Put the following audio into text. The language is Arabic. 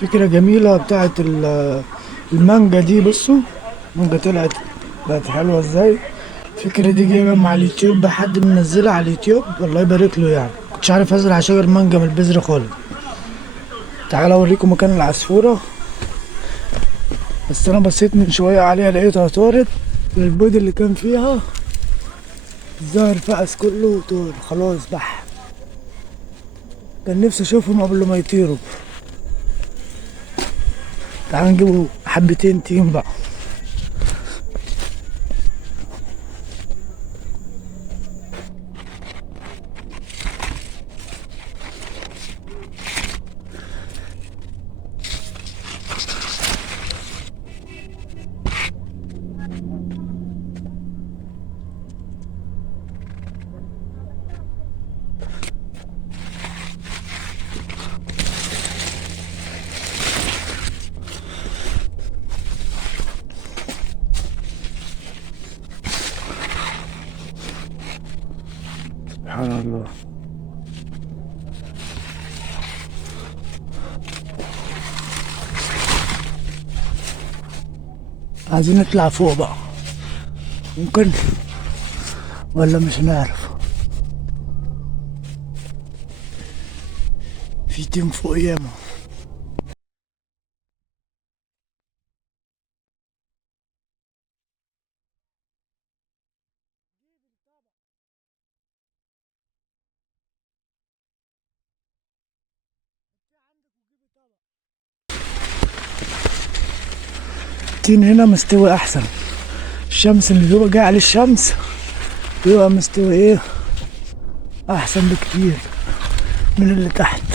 فكرة جميلة بتاعت المانجا دي. بصوا المانجا بقت حلوة ازاي. الفكرة دي جايبة مع اليوتيوب، حد منزلها على اليوتيوب، الله يبارك له. يعني كنتش عارف ازرع شجر مانجا من البذر خالص. تعالى اوريكم مكان العصفورة. بس انا بصيت من شوية عليها لقيتها طارت. البيض اللي كان فيها الظاهر فقس كله وطار خلاص بح. كان نفسي اشوفهم قبل ما يطيروا. تعالى نجيبوا حبتين تين بقى. سبحان الله. عايزين نطلع فوق بقى، ممكن ولا مش هنعرف؟ في تيم فوق ياما. التين هنا مستوي احسن. الشمس اللي بيبقى جاي عليه الشمس بيبقى مستوي ايه، احسن بكتير من اللي تحت.